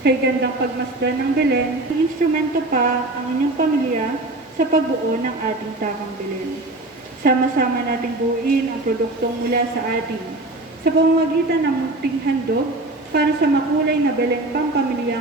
Kay gandang pagmasdan ng Belen, instrumento pa ang inyong pamilya sa pagbuo ng ating takang Belen. Sama-sama nating buuin ang produktong mula sa ating sa pamamagitan ng munting handog para sa makulay na Belen pampamilya.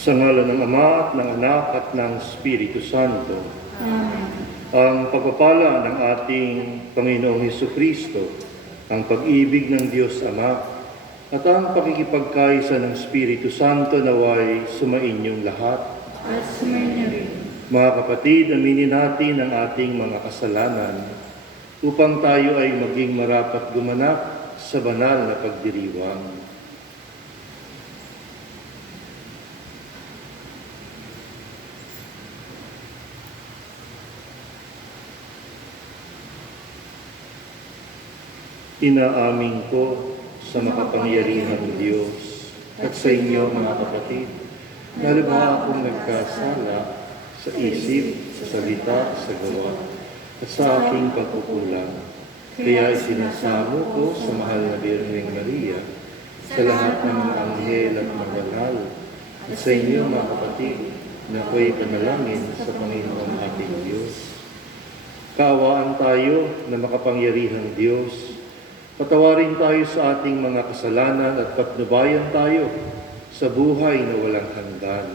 Sa ngalan ng Ama at ng Anak at ng Espiritu Santo. Amen. Ang pagpapala ng ating Panginoong Hesukristo, ang pag-ibig ng Diyos Ama, at ang pakikipagkaisa ng Espiritu Santo naway sumainyong lahat. At sumainyo rin. Mga kapatid, aminin natin ang ating mga kasalanan upang tayo ay maging marapat gumanap sa banal na pagdiriwang. Inaamin ko sa makapangyarihang Diyos at sa inyo mga kapatid, na lubha akong nagkasala sa isip, sa salita, sa gawa, at sa aking pagkukulang. Kaya isinasamo ko sa mahal na Birheng Maria, sa lahat ng mga anghel at mga banal, at sa inyo mga kapatid, na ako'y panalangin sa Panginoon ating Diyos. Kaawaan tayo na makapangyarihang Diyos. Patawarin tayo sa ating mga kasalanan at patnubayan tayo sa buhay na walang hanggan.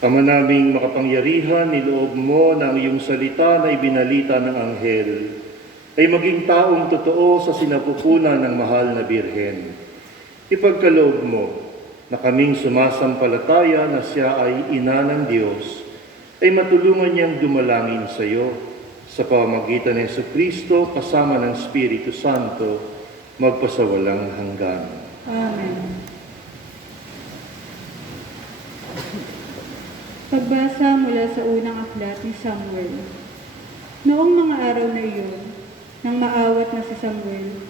Ama naming makapangyarihan, niloob mo na ang iyong salita na ibinalita ng anghel ay maging taong totoo sa sinapupunan ng mahal na Birhen. Ipagkaloob mo na kaming sumasampalataya na siya ay ina ng Diyos, ay matulungan niyang dumalangin sa iyo sa pamamagitan ng Jesucristo kasama ng Espiritu Santo magpasawalang hanggan. Amen. Pagbasa mula sa unang aklat ni Samuel. Noong mga araw na iyon, nang maawat na si Samuel,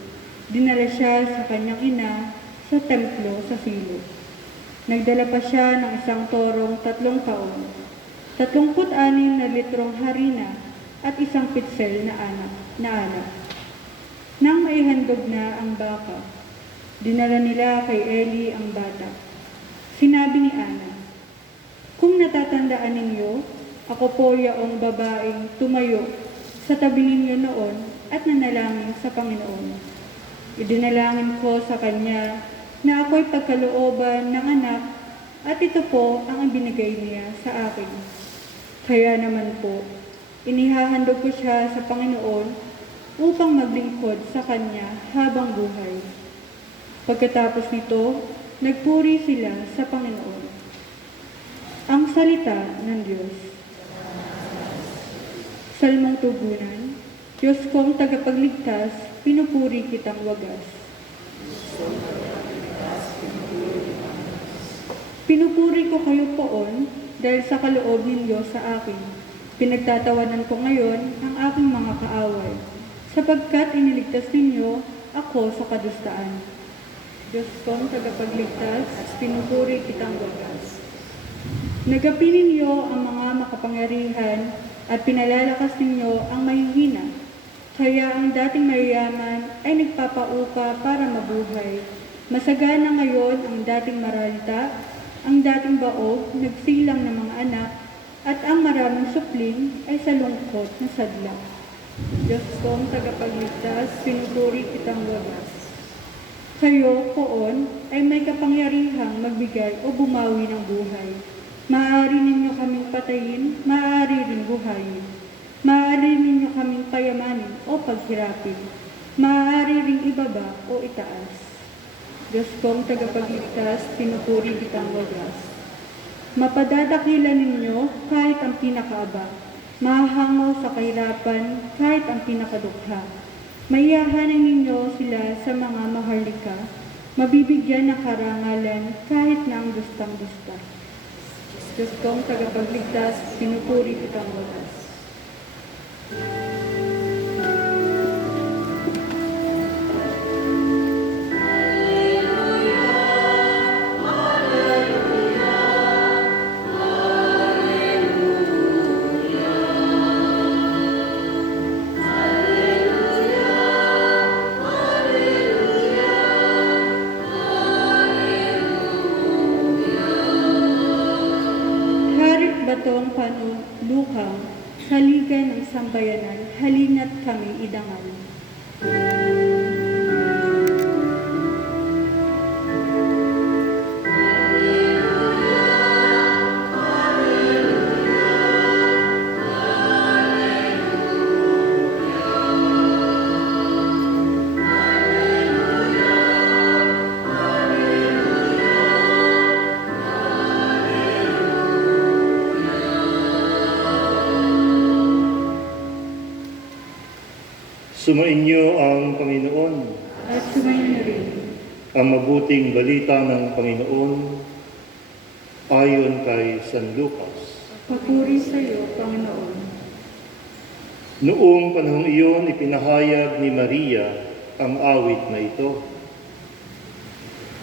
dinala siya sa kanyang ina sa templo sa Silo. Nagdala pa siya ng isang torong 3 taon, 36 na litrong harina at isang pitsel na alak. Nang maihandog na ang baka, dinala nila kay Eli ang bata. Sinabi ni Ana, "Kung natatandaan ninyo, ako po yaong babaeng tumayo sa tabi ninyo noon at nanalangin sa Panginoon. Idinalangin ko sa kanya na ako'y pagkalooban ng anak at ito po ang ibinigay niya sa akin. Kaya naman po, inihahandog ko siya sa Panginoon upang maglingkod sa kanya habang buhay." Pagkatapos nito, nagpuri sila sa Panginoon. Ang salita ng Diyos. Salmong tugunan. Diyos kong tagapagligtas, pinupuri kitang wagas. Pinupuri ko kayo poon dahil sa kaloob ninyo sa akin. Pinagtatawanan ko ngayon ang aking mga kaaway, sapagkat iniligtas ninyo ako sa kadustaan. Diyos kong tagapagligtas, pinupuri kitang wagas. Nagapi ninyo ang mga makapangyarihan at pinalalakas ninyo ang mahihina. Kaya ang dating mayayaman ay nagpapaupa para mabuhay. Masagana ngayon ang dating maralita, ang dating baog, nagsilang ng mga anak, at ang maraming supling ay sa lungkot na sadla. Diyos kong tagapagligtas, pinupuri kitang wagas. Kayo, poon, ay may kapangyarihang magbigay o bumawi ng buhay. Maaari ninyo kaming patayin, maaari rin buhayin. Maaari ninyo kaming payamanin o paghirapin. Maaari ring ibaba o itaas. Diyos kong tagapagligtas, pinupuri kitang wagas. Mapadadakilan ninyo kahit ang pinakaaba. Mahahangaw sa kahirapan kahit ang pinakadukha. Maiyahanin ninyo sila sa mga maharlika. Mabibigyan ng karangalan kahit na ang gustang-gusta. Diyos kong tagapagligtas, pinupuri kitang wagas. Batong panulukang, saligan ng sambayanan, halina't kami idangal. Sumainyo ang Panginoon. At sumayin na rin. Ang mabuting balita ng Panginoon ayon kay San Lucas. Papuri sa iyo, Panginoon. Noong panahong iyon, ipinahayag ni Maria ang awit na ito.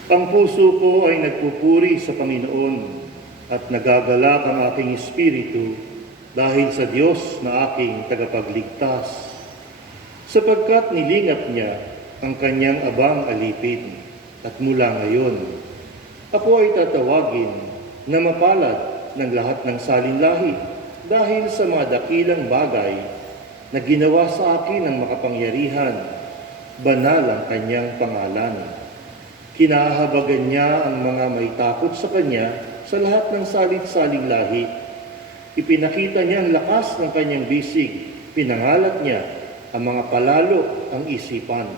Ang puso ko ay nagpupuri sa Panginoon at nagagalak ang aking espiritu dahil sa Diyos na aking tagapagligtas, sapagkat nilingat niya ang kanyang abang alipin, at mula ngayon, ako ay tatawagin na mapalad ng lahat ng salinlahi dahil sa mga dakilang bagay na ginawa sa akin ng makapangyarihan, banal ang kanyang pangalan. Kinahabagan niya ang mga may takot sa kanya sa lahat ng salit-saling lahi. Ipinakita niya ang lakas ng kanyang bisig. Pinangalat niya ang mga palalo ang isipan.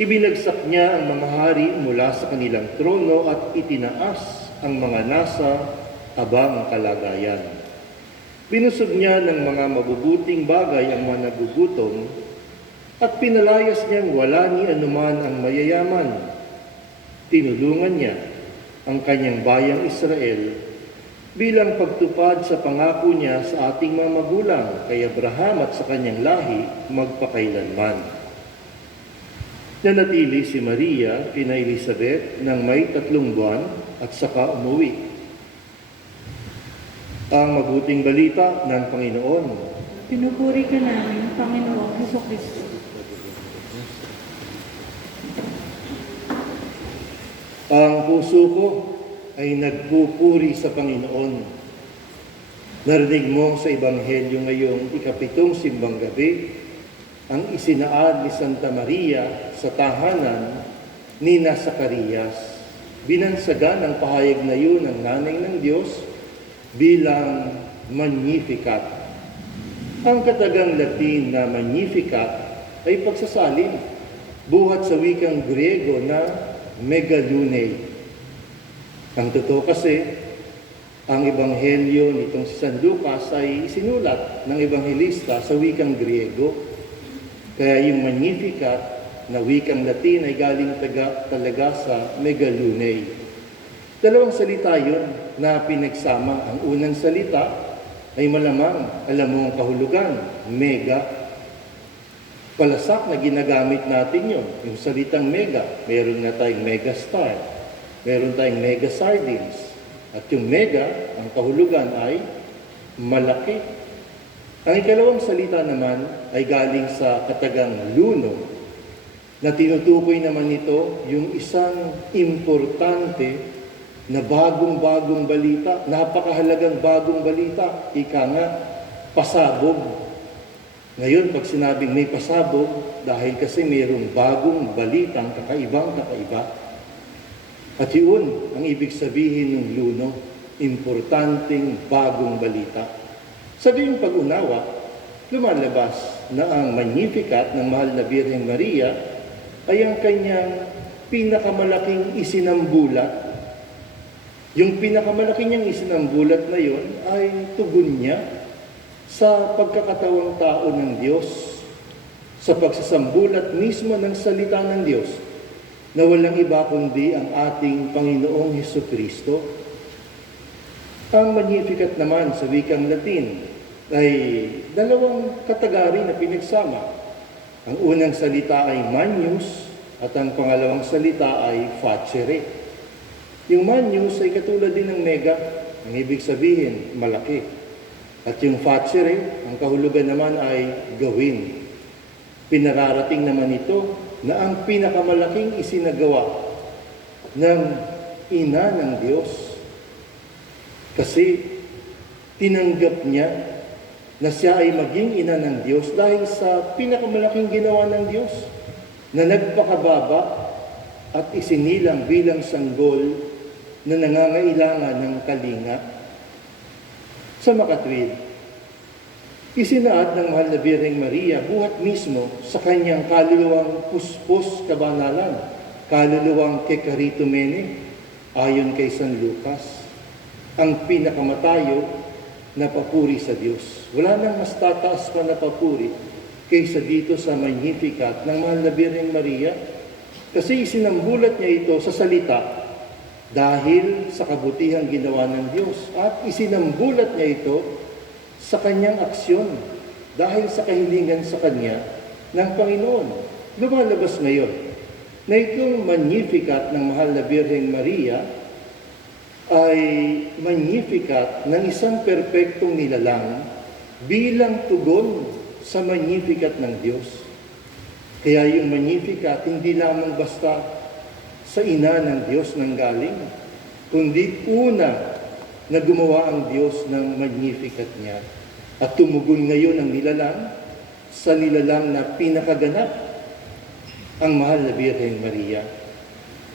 Ibinagsak niya ang mga hari mula sa kanilang trono at itinaas ang mga nasa abang kalagayan. Binusog niya ng mga mabubuting bagay ang mga nagugutom at pinalayas niyang wala ni anuman ang mayayaman. Tinulungan niya ang kanyang bayang Israel bilang pagtupad sa pangako niya sa ating mga magulang kay Abraham at sa kanyang lahi magpakailanman. Nanatili si Maria kina Elizabeth ng may 3 buwan at saka umuwi. Ang mabuting balita ng Panginoon. Pinupuri ka namin, Panginoong Hesukristo. Ang puso ko ay nagpupuri sa Panginoon. Narinig mo sa Ebanghelyo ngayong 7 simbang gabi, ang isinaad ni Santa Maria sa tahanan ni Zacarias. Binansagan ang pahayag na yun ng nanay ng Diyos bilang Magnificat. Ang katagang Latin na Magnificat ay pagsasalin, buhat sa wikang Griego na Megalune. Ang totoo kasi, ang ebanghelyo nitong si San Lucas ay isinulat ng ebanghelista sa wikang Griego. Kaya yung Magnificat na wikang Latin ay galing talaga sa Megalune. Dalawang salita yun na pinagsama. Ang unang salita ay malamang, alam mo ang kahulugan, mega. Palasak na ginagamit natin yun. Yung salitang mega, meron na tayong megastar, meron tayong mega sardines. At yung mega, ang kahulugan ay malaki. Ang ikalawang salita naman ay galing sa katagang luno, na tinutukoy naman ito yung isang importante na bagong-bagong balita, napakahalagang bagong balita, ika nga, pasabog. Ngayon, pag sinabing may pasabog, dahil kasi mayroong bagong balitang kakaiba. At yun ang ibig sabihin ng luno, importanteng bagong balita. Sa gayong pag-unawa, lumalabas na ang Magnificat ng Mahal na Birheng Maria ay ang kanyang pinakamalaking isinambulat. Yung pinakamalaking niyang isinambulat na yun ay tugon niya sa pagkakatawang tao ng Diyos, sa pagsasambulat mismo ng salita ng Diyos, na walang iba kundi ang ating Panginoong Hesukristo. Ang Magnificat naman sa wikang Latin ay dalawang katagari na pinagsama. Ang unang salita ay Magnus at ang pangalawang salita ay Facere. Yung Magnus ay katulad din ng mega, ang ibig sabihin malaki. At yung Facere, ang kahulugan naman ay gawin. Pinararating naman ito na ang pinakamalaking isinagawa ng ina ng Diyos. Kasi tinanggap niya na siya ay maging ina ng Diyos dahil sa pinakamalaking ginawa ng Diyos na nagpakababa at isinilang bilang sanggol na nangangailangan ng kalinga. Sa makatwid, isinaad ng Mahal na Birheng Maria buhat mismo sa kanyang kaluluwang puspos kabanalan, kaluluwang kekaritomene, ayon kay San Lucas, ang pinakamatayo na papuri sa Diyos. Wala nang mas tataas pa na papuri kaysa dito sa Magnificat ng Mahal na Birheng Maria, kasi isinambulat niya ito sa salita dahil sa kabutihang ginawa ng Diyos, at isinambulat niya ito sa kanyang aksyon dahil sa kahilingan sa kanya ng Panginoon. Lumalabas ngayon na itong Magnificat ng Mahal na Birheng Maria ay Magnificat ng isang perpektong nilalang bilang tugon sa Magnificat ng Diyos. Kaya yung Magnificat hindi lamang basta sa ina ng Diyos nanggaling, kundi una na gumawa ang Diyos ng Magnificat niya. At tumugon ngayon ang nilalang sa nilalang na pinakaganap, ang Mahal na Birheng Maria.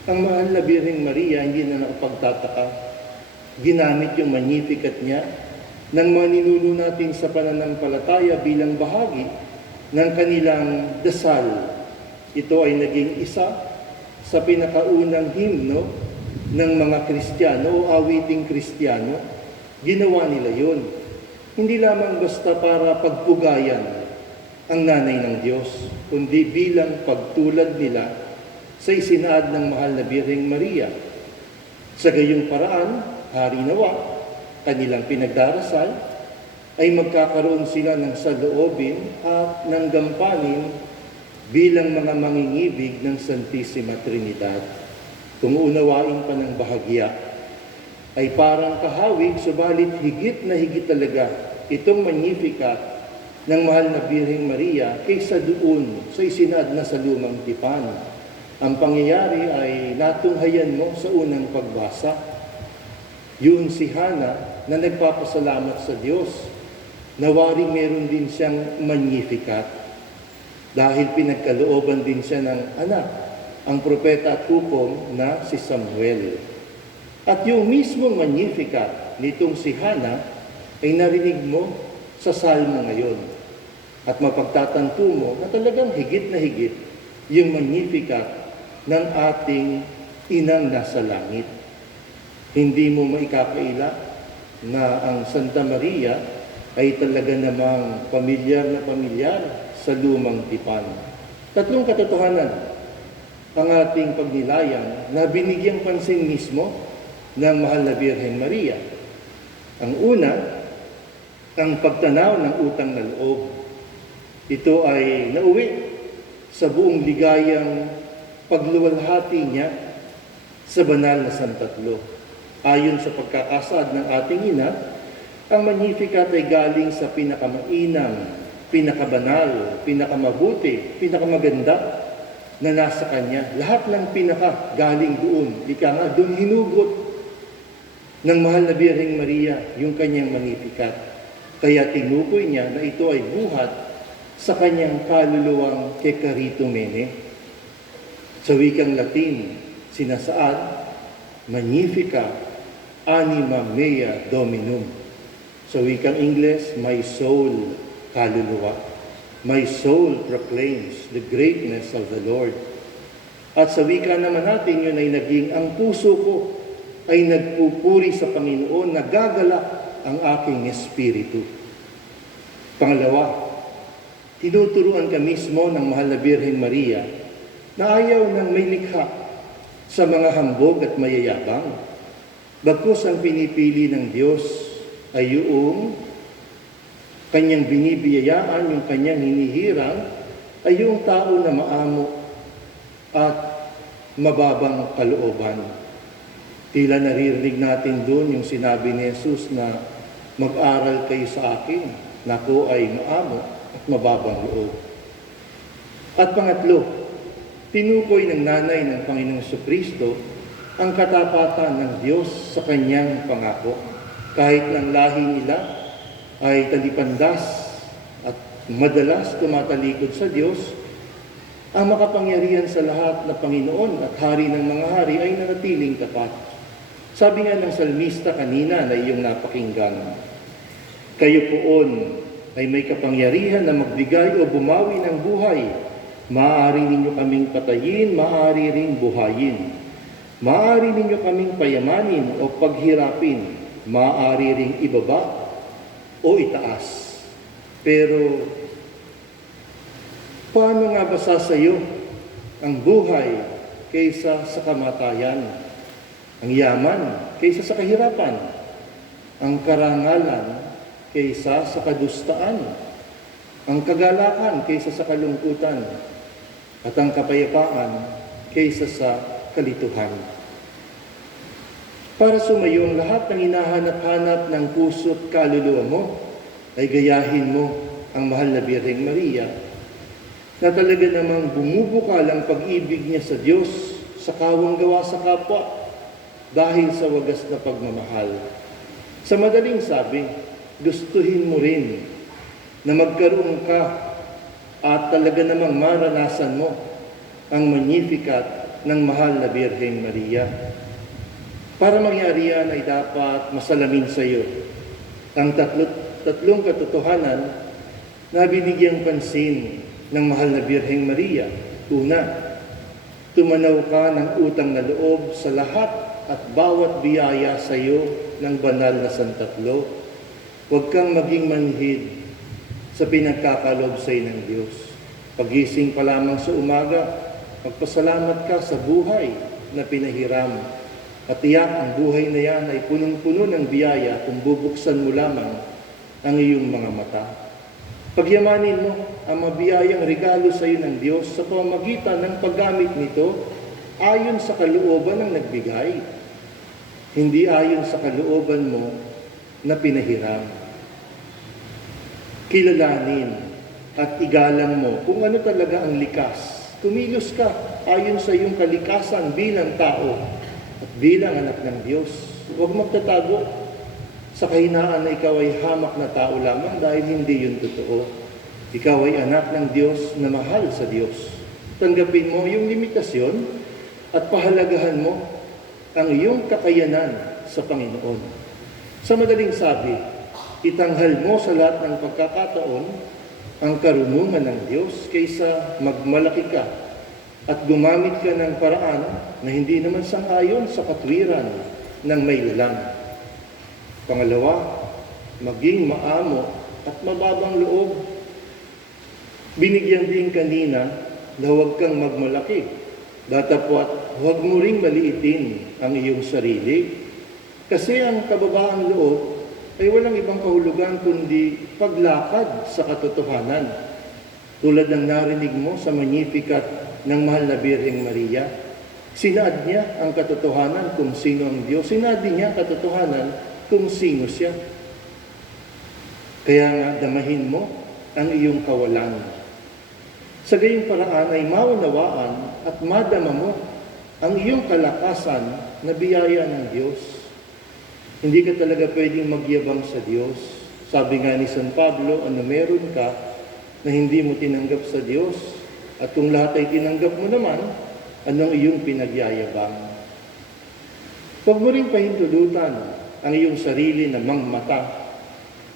Ang Mahal na Birheng Maria hindi na nakapagtataka ginamit yung Magnificat niya ng mga ninuno natin sa pananampalataya bilang bahagi ng kanilang dasal. Ito ay naging isa sa pinakaunang himno ng mga Kristiyano o awiting Kristiyano. Ginawa nila yun. Hindi lamang basta para pagpugayan ang nanay ng Diyos, kundi bilang pagtulad nila sa isinaad ng mahal na Birheng Maria. Sa gayong paraan, hari nawa, kanilang pinagdarasal, ay magkakaroon sila ng saloobin at ng gampanin bilang mga mangingibig ng Santissima Trinidad. Kung unawain pa ng bahagya, ay parang kahawig, subalit higit na higit talaga itong Magnificat ng mahal na Birheng Maria kaysa doon sa isinaad na sa Lumang Tipan. Ang pangyayari ay natunghayan mo sa unang pagbasa. Yun si Hana na nagpapasalamat sa Diyos na waring meron din siyang Magnificat dahil pinagkalooban din siya ng anak, ang propeta at hukom na si Samuel. At yung mismong Magnificat nitong si Hana ay narinig mo sa salmo ngayon. At mapagtatanto mo na talagang higit na higit yung Magnificat ng ating inang nasa langit. Hindi mo maikakaila na ang Santa Maria ay talaga namang pamilyar na pamilyar sa Lumang Tipan. Tatlong katotohanan ang ating pagnilayang na binigyang pansin mismo ng mahal na Birheng Maria. Ang una, ang pagtanaw ng utang na loob. Ito ay nauwi sa buong ligayang pagluwalhati niya sa banal na Santatlo. Ayon sa pagkakasad ng ating ina, ang Magnificat ay galing sa pinakamainam, pinakabanal, pinakamabuti, pinakamaganda na nasa kanya. Lahat ng pinaka galing doon. Ika nga, doon hinugot ng mahal na Birheng Maria yung kanyang Magnificat. Kaya tinukoy niya na ito ay buhat sa kanyang kaluluwang Kekaritomene. Sa wikang Latin, sinasaad, Magnificat anima mea Dominum. Sa wikang Ingles, my soul, kaluluwa. My soul proclaims the greatness of the Lord. At sa wika naman natin, yun ay naging, ang puso ko ay nagpupuri sa Panginoon, nagagalak ang aking espiritu. Pangalawa, tinuturuan ka mismo ng mahal na Birheng Maria na ayaw ng may likha sa mga hambog at mayayabang. Bagkus ang pinipili ng Diyos ay yung kanyang binibiyayaan, yung kanyang hinihirang, ay yung tao na maamo at mababang kalooban. Tila naririnig natin doon yung sinabi ni Jesus na mag-aral kayo sa akin, na ako ay maamo at mababang loob. At pangatlo, tinukoy ng nanay ng Panginoong Jesucristo ang katapatan ng Diyos sa kanyang pangako. Kahit ng lahi nila ay talipandas at madalas tumatalikod sa Diyos, ang makapangyarihan sa lahat na Panginoon at Hari ng mga hari ay nanatiling tapat. Sabi nga ng salmista kanina na iyong napakinggan, kayo poon ay may kapangyarihan na magbigay o bumawi ng buhay. Maaari ninyo kaming patayin, maaari ring buhayin. Maaari ninyo kaming payamanin o paghirapin. Maaari ring ibaba o itaas. Pero paano nga ba sasayo ang buhay kaysa sa kamatayan? Ang yaman kaysa sa kahirapan, ang karangalan kaysa sa kadustaan, ang kagalakan kaysa sa kalungkutan, at ang kapayapaan kaysa sa kalituhan. Para sumayo ang lahat ng hinahanap-hanap ng puso't kaluluwa mo, ay gayahin mo ang mahal na Birheng Maria, na talaga namang bumubukal ang pag-ibig niya sa Diyos sa kawang gawa sa kapwa, dahil sa wagas na pagmamahal. Sa madaling sabi, gustuhin mo rin na magkaroon ka at talaga namang maranasan mo ang Magnificat ng mahal na Birheng Maria. Para mangyari yan ay dapat masalamin sa iyo ang tatlong katotohanan na binigyang pansin ng mahal na Birheng Maria. Una, tumanaw ka ng utang na loob sa lahat at bawat biyaya sa iyo ng banal na Santatlo. Huwag kang maging manhid sa pinagkakalob sa iyo ng Diyos. Pagising pa lamang sa umaga, magpasalamat ka sa buhay na pinahiram. At tiyak ang buhay na yan ay punong-puno ng biyaya kung bubuksan mo lamang ang iyong mga mata. Pagyamanin mo ang mabiyayang regalo sa iyo ng Diyos sa pamamagitan ng paggamit nito ayon sa kalooban ng nagbigay, hindi ayon sa kalooban mo na pinahiram. Kilalanin at igalang mo kung ano talaga ang likas. Kumilos ka ayon sa iyong kalikasan bilang tao at bilang anak ng Diyos. Huwag magtatago sa kahinaan na ikaw ay hamak na tao lamang dahil hindi yun totoo. Ikaw ay anak ng Diyos na mahal sa Diyos. Tanggapin mo yung limitasyon at pahalagahan mo ang iyong kakayanan sa Panginoon. Sa madaling sabi, itanghal mo sa lahat ng pagkakataon ang karunungan ng Diyos kaysa magmalaki ka at gumamit ka ng paraan na hindi naman sang-ayon sa katwiran ng may lalang. Pangalawa, maging maamo at mababang loob. Binigyan din kanina na huwag kang magmalaki. Datapwat, huwag mo ring maliitin ang iyong sarili. Kasi ang kababaang loob ay walang ibang kahulugan kundi paglakad sa katotohanan. Tulad ng narinig mo sa Magnificat ng mahal na Birheng Maria, sinaad niya ang katotohanan kung sino ang Diyos. Sinaad din niya ang katotohanan kung sino siya. Kaya nga, damahin mo ang iyong kawalan. Sa gayong paraan ay maunawaan at madama mo ang iyong kalakasan na biyaya ng Diyos. Hindi ka talaga pwedeng magyabang sa Diyos. Sabi nga ni San Pablo, ano meron ka na hindi mo tinanggap sa Diyos? At kung lahat ay tinanggap mo naman, anong iyong pinagyayabang? Huwag mo rin pahintulutan ang iyong sarili na mangmata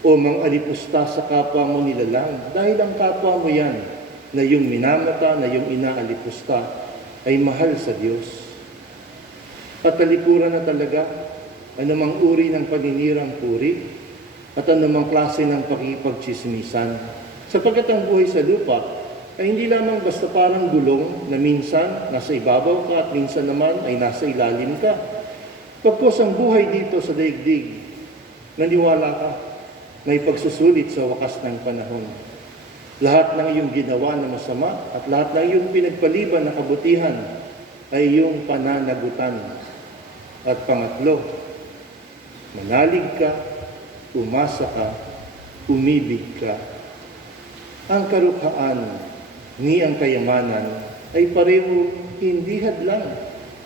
o mangalipusta sa kapwa mo nilalang dahil ang kapwa mo yan na yung minamata, na yung inaalipusta ay mahal sa Diyos. At talikuran na talaga anumang uri ng paninirang puri at anumang klase ng pakipagchismisan. Sapagkat ang buhay sa lupa ay hindi lamang basta parang gulong na minsan nasa ibabaw ka at minsan naman ay nasa ilalim ka. Pagkos ang buhay dito sa daigdig, naniwala ka, may pagsusulit sa wakas ng panahon. Lahat ng iyong ginawa na masama at lahat ng iyong pinagpaliban na kabutihan ay iyong pananagutan. At pangatlo, manalig ka, umasa ka, umibig ka. Ang karukhaan ni ang kayamanan ay pareho hindi hadlang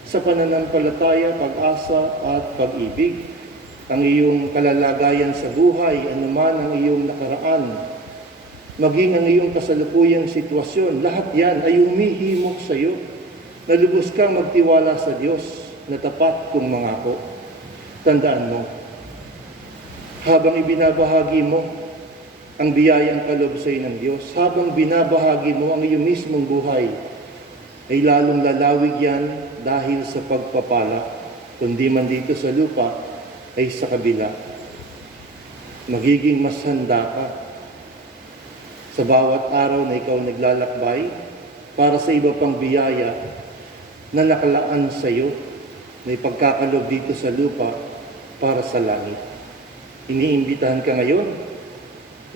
sa pananampalataya, pag-asa at pag-ibig. Ang iyong kalalagayan sa buhay, anuman ang iyong nakaraan, maging ang iyong kasalukuyang sitwasyon, lahat yan ay humihimok sa iyo na lubos kang magtiwala sa Diyos na tapat kung mangako. Tandaan mo, habang ibinabahagi mo ang biyayang kaloob sa iyo ng Diyos, habang binabahagi mo ang iyong mismong buhay, ay lalong lalawig yan dahil sa pagpapala, kundi man dito sa lupa, ay sa kabila. Magiging mas handa ka sa bawat araw na ikaw naglalakbay para sa iba pang biyaya na nakalaan sa iyo, na ipagkakalob dito sa lupa para sa langit. Iniimbitahan ka ngayon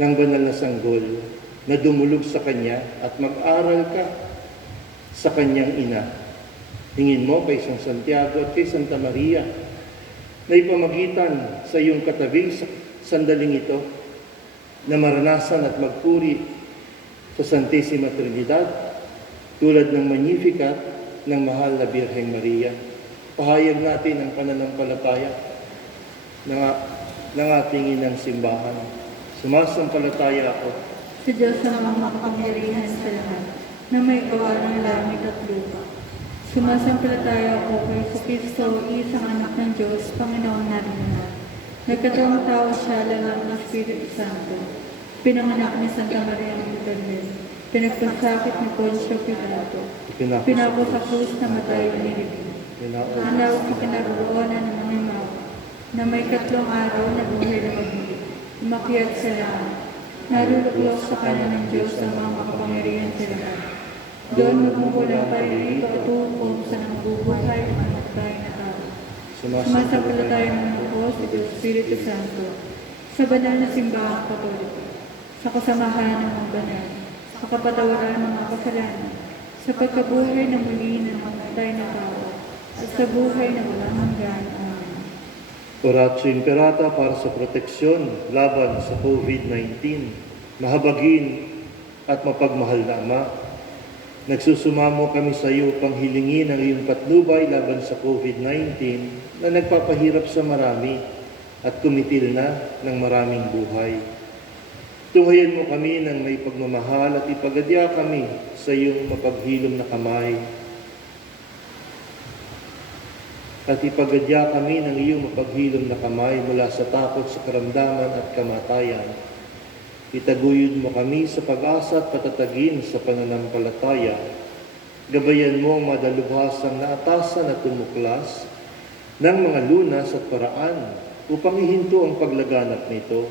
ng banal na sanggol na dumulog sa Kanya at mag-aral ka sa Kanyang ina. Tingin mo kay San Santiago at kay Santa Maria na ipamagitan sa iyong katabi sa sandaling ito na maranasan at magpuri sa Santissima Trinidad tulad ng Magnificat ng mahal na Birheng Maria. Pahayag natin ang pananampalataya ng ating inang simbahan. Sumasampalataya ako sa Diyos na makapangyarihan sa lahat, na may gawa ng langit at lupa. Sumasampalataya ako kay Jesu Kristo, isang anak ng Diyos, Panginoon natin lahat. Nagkatawang tao siya, lalaki ng Espiritu Santo. Pinanganak ni Santa Maria Magdalena. Pinagpasakit ni Poncio Pilato. Pinako sa krus na matay inilibing. Hanawag sa kinaroroonan ng mga imaw, na may 3 araw na buhay na magiging. Umakyat sa langit. Naruluklok sa kanan ng Diyos ang mga makapangyarihan sa lahat. Doon magmumulang paririto at hukom sa nangbubuhay at namatay na tao. Sumasampalataya ng Diyos at Espiritu Santo, sa banal na simbahang katoliko, sa kasamahan ng mga banal, sa kapatawaran ng mga kasalanan, sa pagkabuhay na muli ng namatay na tao, at sa buhay na walang hanggan. Amen. Oratio Imperata para sa proteksyon laban sa COVID-19, mahabagin at mapagmahal na Ama, nagsusumamo kami sa iyo upang hilingin ang iyong patnubay laban sa COVID-19 na nagpapahirap sa marami at kumitil na ng maraming buhay. Tunghayan mo kami ng may pagmamahal at ipagadya kami sa iyong mapaghilom na kamay. At ipagadya kami ng iyong mapaghilom na kamay mula sa takot sa karamdaman at kamatayan. Itaguyod mo kami sa pag-asa at patatagin sa pananampalataya. Gabayan mo ang madalubhasang naatasan at tumuklas ng mga lunas at paraan upang ihinto ang paglaganap nito.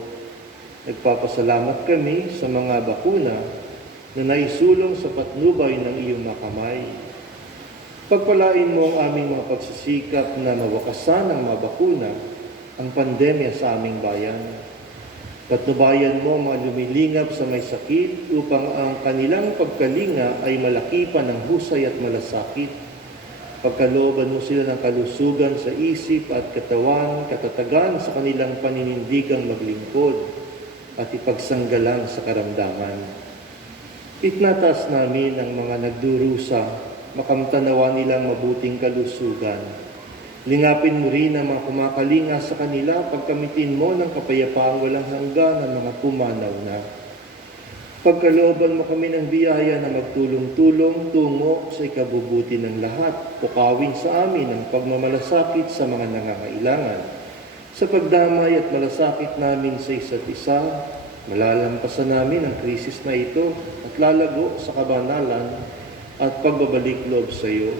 Nagpapasalamat kami sa mga bakuna na naisulong sa patnubay ng iyong makamay. Pagpalain mo ang aming mga pagsisikap na mawakasan ng mga bakuna ang pandemya sa aming bayan. Patnubayan mo ang mga lumilingap sa may sakit upang ang kanilang pagkalinga ay malakipan ng husay at malasakit. Pagkalooban mo sila ng kalusugan sa isip at katawan, katatagan sa kanilang paninindigang maglingkod at ipagsanggalang sa karamdaman. Itinatas namin ang mga nagdurusa, makamtanawa nilang mabuting kalusugan. Lingapin mo rin ang mga kumakalinga sa kanila pagkamitin mo ng kapayapaang walang hanggan ng mga pumanaw na. Pagkalooban mo kami ng biyaya na magtulong-tulong tungo sa ikabubuti ng lahat, tukawin sa amin ang pagmamalasakit sa mga nangangailangan. Sa pagdamay at malasakit namin sa isa't isa, malalampasan namin ang krisis na ito at lalago sa kabanalan at pagbabalik loob sa iyo.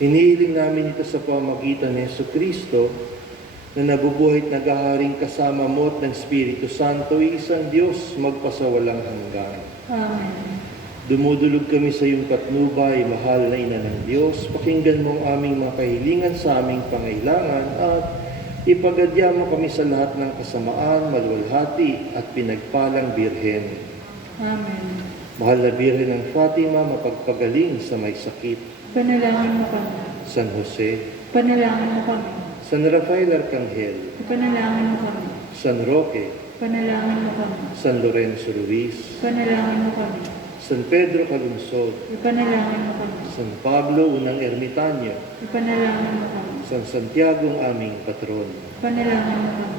Hinihiling namin ito sa pamamagitan ni Jesucristo na nabubuhay at naghaharing kasama mo at ng Espiritu Santo, isang Diyos magpasawalang hanggan. Amen. Dumudulog kami sa iyong patnubay, mahal na Ina ng Diyos. Pakinggan mo ang aming mga kahilingan sa aming pangailangan at ipagadya mo kami sa lahat ng kasamaan, maluwalhati at pinagpalang Birhen. Amen. Mahal na Birhen ng Fatima, mapagpagaling sa may sakit. Panalangin mo kami. San Jose, Panalangin mo kami. San Rafael Arcangel, Panalangin mo kami. San Roque, Panalangin mo kami. San Lorenzo Ruiz, Panalangin mo kami. San Pedro Calungsod, Ipanalangin mo kami. San Pablo Unang Ermitanyo, Ipanalangin mo kami. San Santiago ang aming patron. Panalangin mo kami.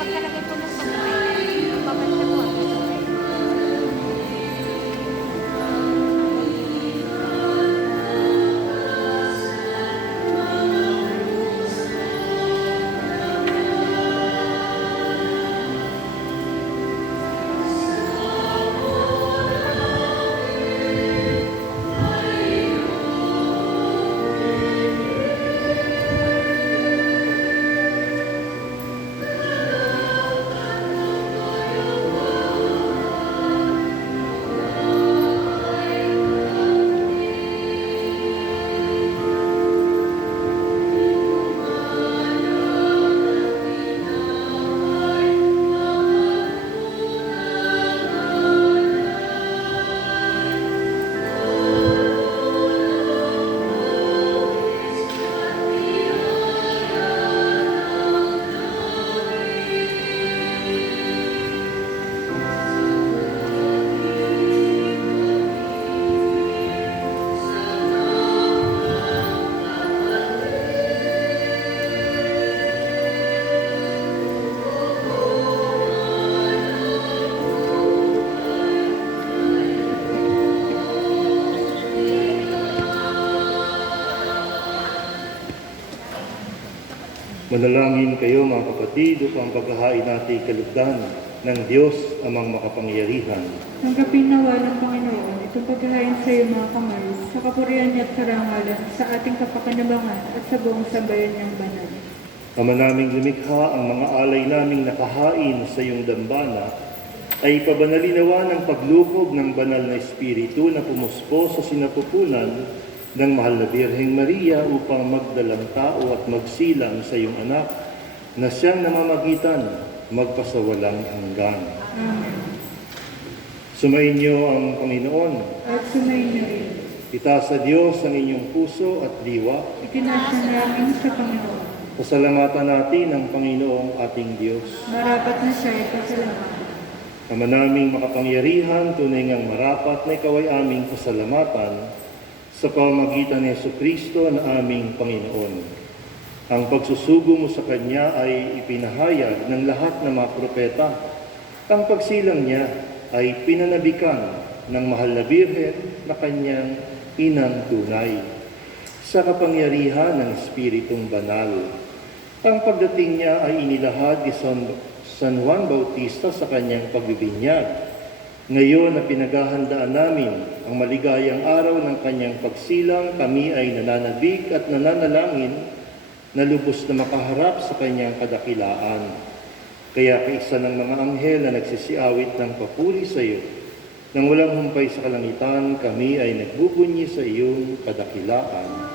Pagkalagay po ng pagkain, babalik na po. Manalangin kayo mga kapatid upang paghahain natin kalugdan ng Diyos amang makapangyarihan. Tanggapin nawa ng Panginoon itong paghahain sa iyo mga kamay, sa kapurihan niya at karangalan, sa ating kapakinabangan at sa buong sambayan niyang banal. Ama naming lumikha, ang mga alay naming nakahain sa iyong dambana ay pabanalinawa ng paglukob ng banal na Espiritu na pumuspo sa sinapupunan ng mahal na Birheng Maria upang magdalang tao at magsilang sa iyong anak na siyang namamagitan magpasawalang hanggan. Amen. Sumainyo ang Panginoon. At sumayin niyo rin. Itaas sa Diyos ang inyong puso at diwa. Itinasya namin sa Panginoon. Pasalamatan natin ang Panginoong ating Diyos. Marapat na siya ipasalamatan. Ama naming makapangyarihan, tunay ngang marapat na ikaw ay aming pasalamatan sa pamamagitan ni Jesucristo na aming Panginoon. Ang pagsusugo mo sa Kanya ay ipinahayag ng lahat ng mga propeta. Ang pagsilang niya ay pinanabikan ng mahal na Birhen na Kanyang inang tunay sa kapangyarihan ng Espiritong Banal. Ang pagdating niya ay inilahad ni San Juan Bautista sa kanyang pagbibinyag. Ngayon na pinaghahandaan namin ang maligayang araw ng kanyang pagsilang, kami ay nananabik at nananalangin na lubos na makaharap sa kanyang kadakilaan. Kaya kaisa ng mga anghel na nagsisiawit ng papuri sa iyo, nang walang humpay sa kalangitan, kami ay nagbubunyi sa iyong kadakilaan.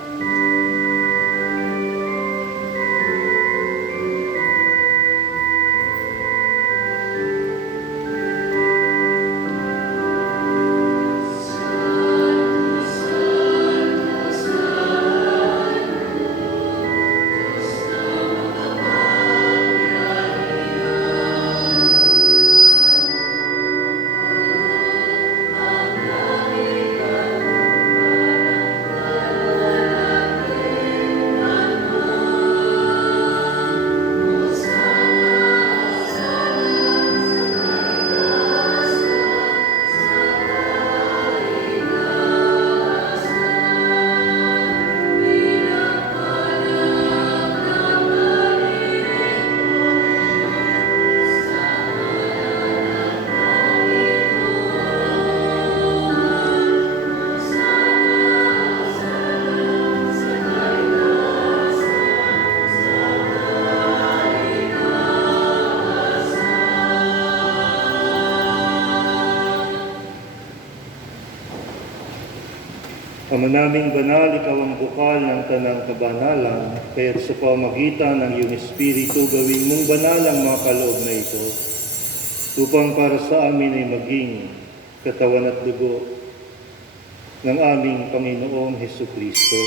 Ama naming banal, ikaw ang bukal ng tanang kabanalan, kaya't sa pamagitan ng iyong Espiritu, gawin mong banal ang mga kaloob na ito, upang para sa amin ay maging katawan at dugo ng aming Panginoong Hesukristo.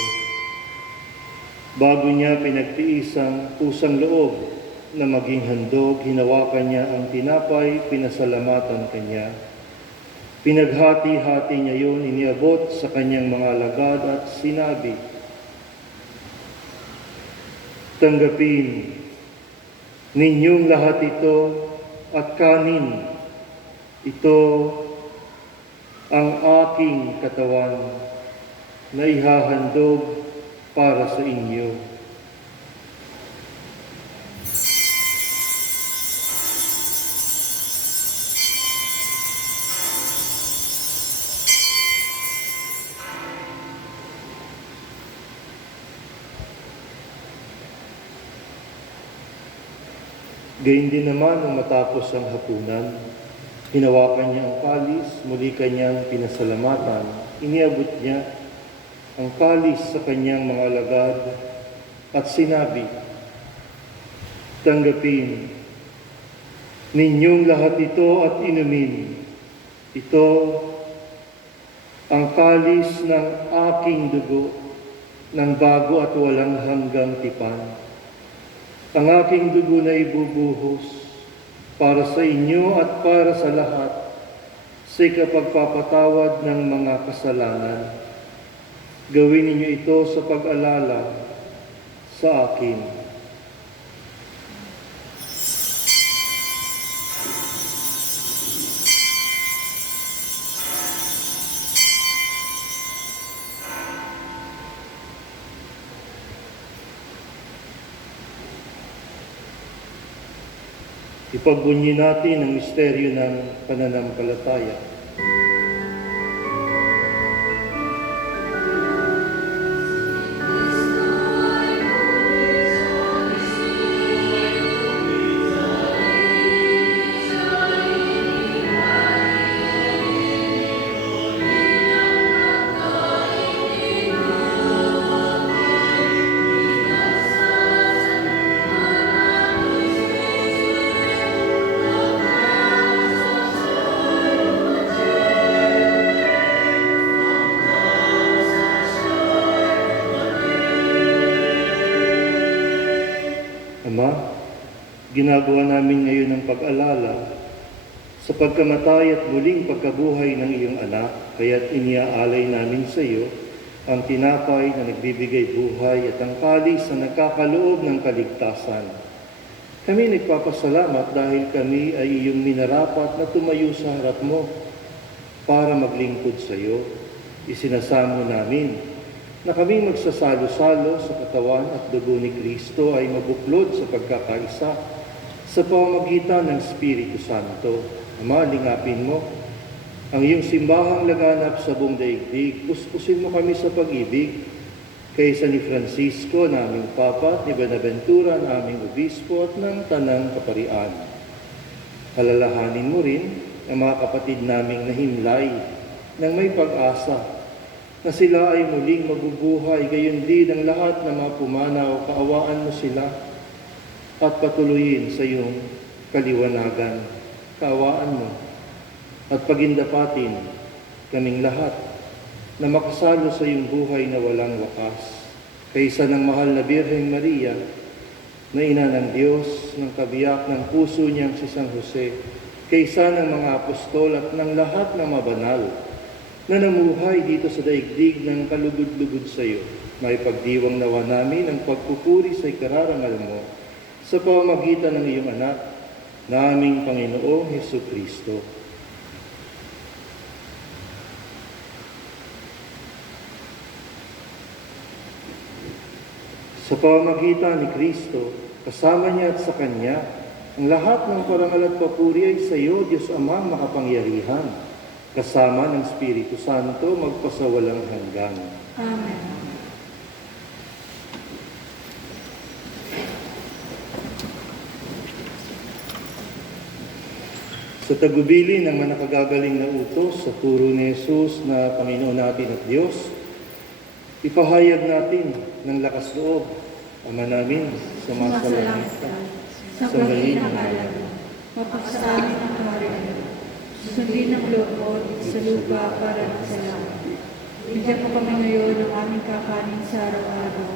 Bago niya pinagtiisang pusang loob na maging handog, hinawakan niya ang tinapay, pinasalamatan kanya. Pinaghati-hati niya yun, iniabot sa kanyang mga alagad at sinabi, "Tanggapin ninyong lahat ito at kanin. Ito ang aking katawan na ihahandog para sa inyo." Gayun din naman nung matapos ang hapunan, hinawakan niya ang kalis, muli kanyang pinasalamatan, iniabot niya ang kalis sa kanyang mga alagad at sinabi, "Tanggapin ninyong lahat ito at inumin. Ito ang kalis ng aking dugo ng bago at walang hanggang tipan. Ang aking dugo na ibubuhos para sa inyo at para sa lahat sa ikapagpapatawad ng mga kasalanan. Gawin ninyo ito sa pag-alala sa akin." Ipagbunyi natin ang misteryo ng pananampalataya. Ama, ginagawa namin ngayon ang pag-alala sa pagkamatay at muling pagkabuhay ng iyong anak, kaya't iniaalay namin sa iyo ang tinapay na nagbibigay buhay at ang kalis na nagkakaloob ng kaligtasan. Kami nagpapasalamat dahil kami ay iyong minarapat na tumayo sa harap mo para maglingkod sa iyo. Isinasamo namin na kami magsasalo-salo sa katawan at dugo ni Kristo ay mabuklod sa pagkakaisa sa pamamagitan ng Espiritu Santo. Ama, lingapin mo ang iyong simbahang laganap sa buong daigdig. Puspusin mo kami sa pag-ibig kaysa ni Francisco, na aming Papa, at ni Benaventura, na aming Obispo, at ng Tanang Kaparian. Halalahanin mo rin ang mga kapatid naming nahimlay ng may pag-asa na sila ay muling mabubuhay, gayon din ang lahat ng mga pumanaw. Kaawaan mo sila at patuloyin sa iyong kaliwanagan. Kaawaan mo at pagindapatin kaming lahat na makasalo sa iyong buhay na walang wakas. Kaysa ng mahal na Birheng Maria, na ina ng Diyos, ng kabiyak ng puso niyang si San Jose, kaysa ng mga apostol at ng lahat ng mabanal na namuhay dito sa daigdig ng kalugod-lugod sa iyo, may pagdiwang nawa namin ang pagpupuri sa ikararangal mo sa pamamagitan ng iyong anak, na aming Panginoong Hesukristo. Sa pamamagitan ni Kristo, kasama niya at sa Kanya, ang lahat ng parangal at papuri ay sa iyo, Diyos Amang makapangyarihan, kasama ng Espiritu Santo, magpasawalang hanggan. Amen. Sa tagubili ng manakagagaling na utos sa turo ni Jesus na Panginoon natin at Diyos, ipahayag natin ng lakas loob, Ama namin, sumasalangit ka, sambahin ang ngalan mo, mapasa amin ang kaharian. Sundin ang loob mo sa lupa para sa langit. Bigyan mo kami ngayon ng aming kakanin sa araw-araw,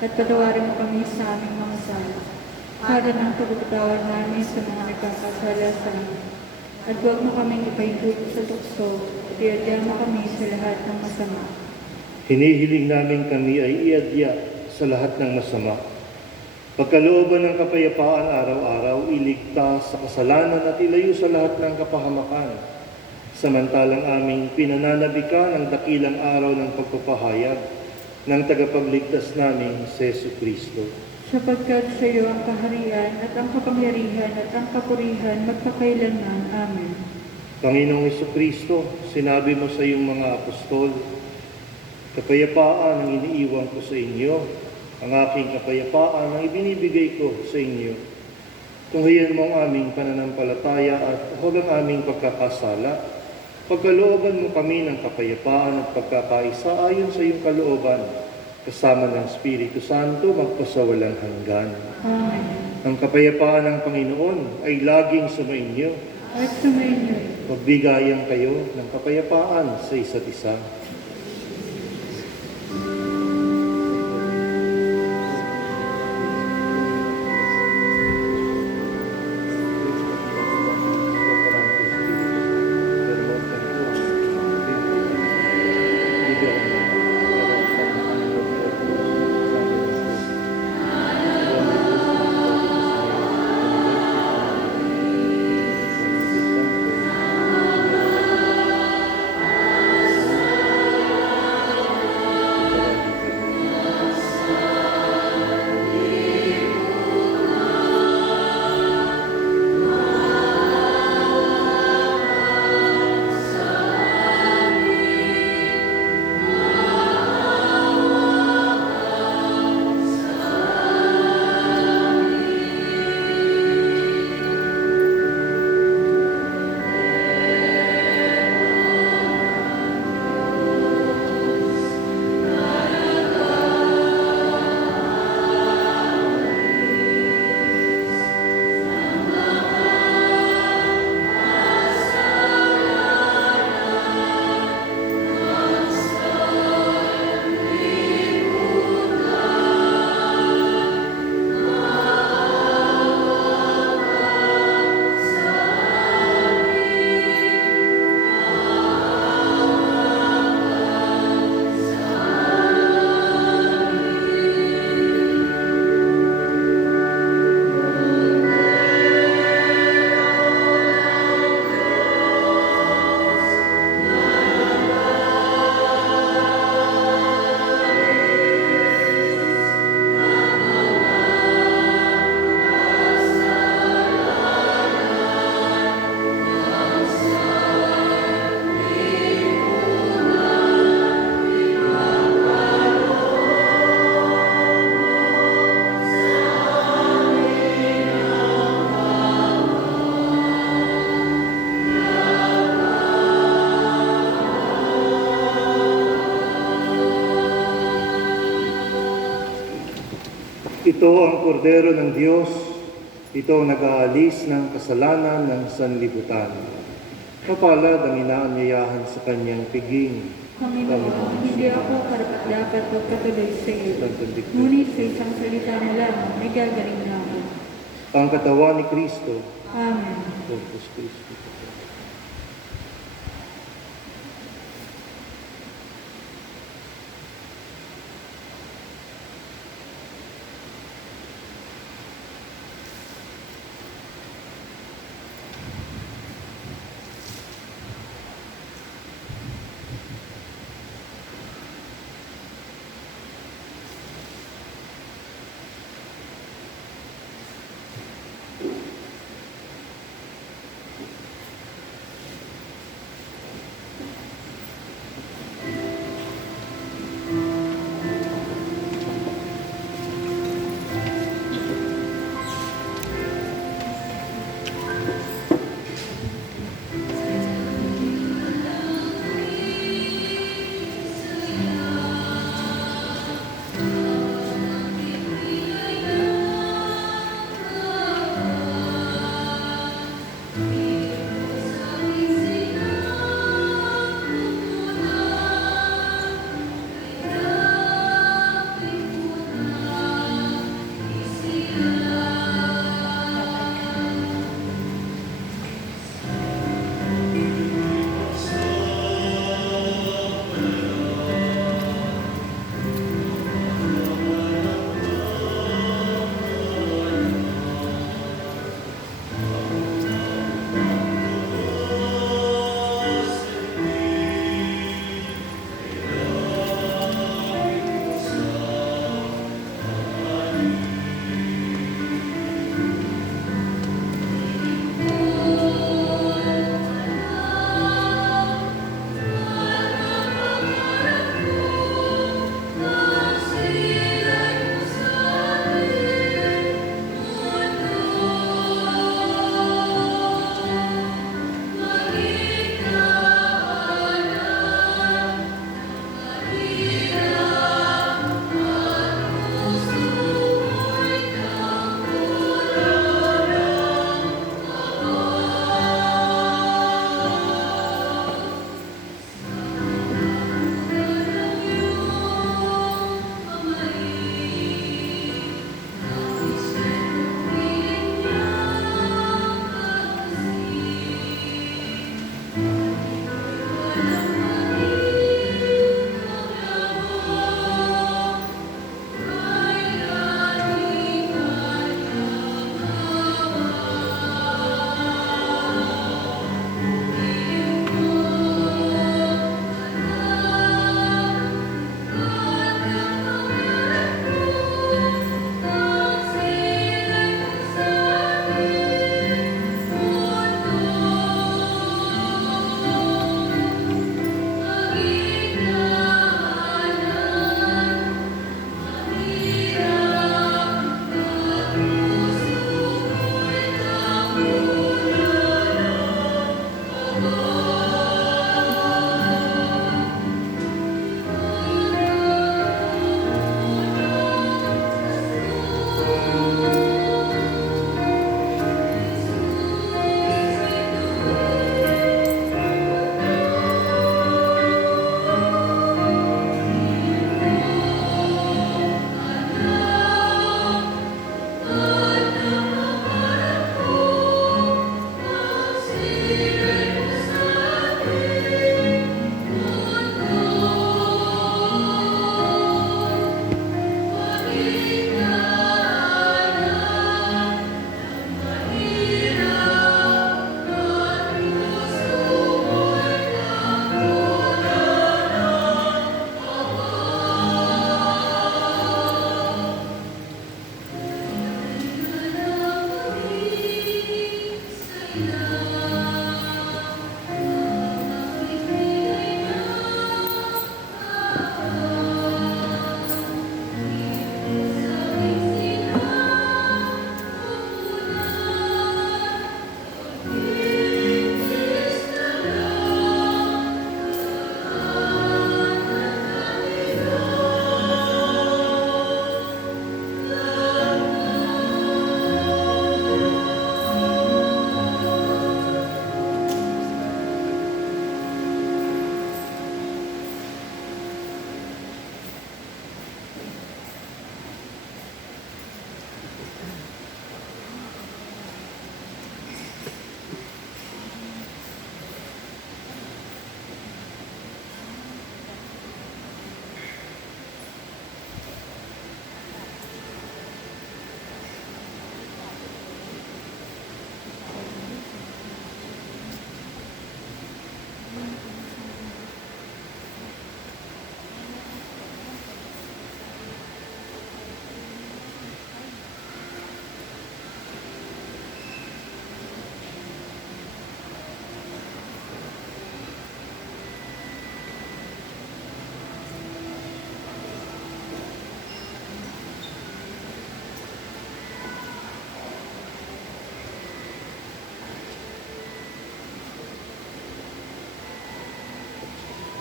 at patawarin mo kami sa aming mga sala, para ng pagpapatawad namin sa mga nagkakasala sa amin. At huwag mo kaming ipahintulot sa tukso, at iadya mo kami sa lahat ng masama. Hinihiling namin kami ay iadya sa lahat ng masama. Pagkalooban ng kapayapaan araw-araw, iligtas sa kasalanan at ilayo sa lahat ng kapahamakan. Samantalang aming pinananabikan ang dakilang araw ng pagpapahayag ng tagapagligtas namin si Jesucristo. Sapagkat sa iyo ang kaharian at ang kapangyarihan at ang kapurihan magpakailanman. Amen. Panginoong Jesucristo, sinabi mo sa iyong mga apostol, kapayapaan ang iniiwan ko sa inyo, ang aking kapayapaan ang ibinibigay ko sa inyo. Tunghayan mo ang aming pananampalataya at huwag ang aming pagkakasala. Pagkalooban mo kami ng kapayapaan at pagkakaisa ayon sa iyong kalooban, kasama ng Espiritu Santo, magpasawalang hanggan. Amen. Ang kapayapaan ng Panginoon ay laging sumainyo. At sumainyo. Magbigayan kayo ng kapayapaan sa isa't isa. Ito ang kordero ng Diyos. Ito ang nag-aalis ng kasalanan ng sanlibutan. Kapalad ang inaanyayahan sa kanyang piging. Panginoon, hindi ako karapat-dapat magpatuloy sa iyo. Ngunit sa isang salita mo lang, may gagaling na ako. Ang katawan ni Kristo. Amen. Corpus Christi.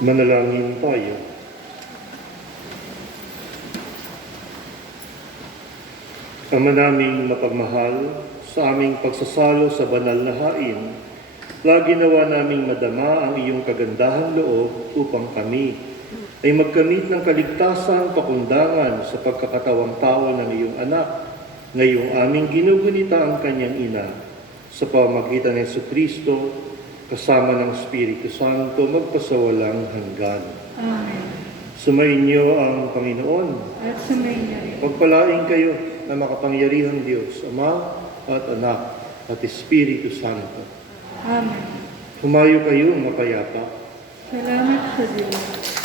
Manalangin tayo. Ama naming mapagmahal, sa aming pagsasalo sa banal na hain, lagi nawa naming madama ang iyong kagandahang loob upang kami ay magkamit ng kaligtasan pakundangan sa pagkakatawang tao ng iyong anak, ngayong aming ginugunita ang kanyang ina, sa pamamagitan ng Jesucristo, kasama ng Espiritu Santo, magpasawalang hanggan. Amen. Sumainyo ang Panginoon. At sumayin niya rin. Pagpalain kayo na makapangyarihang Diyos, Ama at Anak at Espiritu Santo. Amen. Humayo kayong mapayapa. Salamat sa Diyos.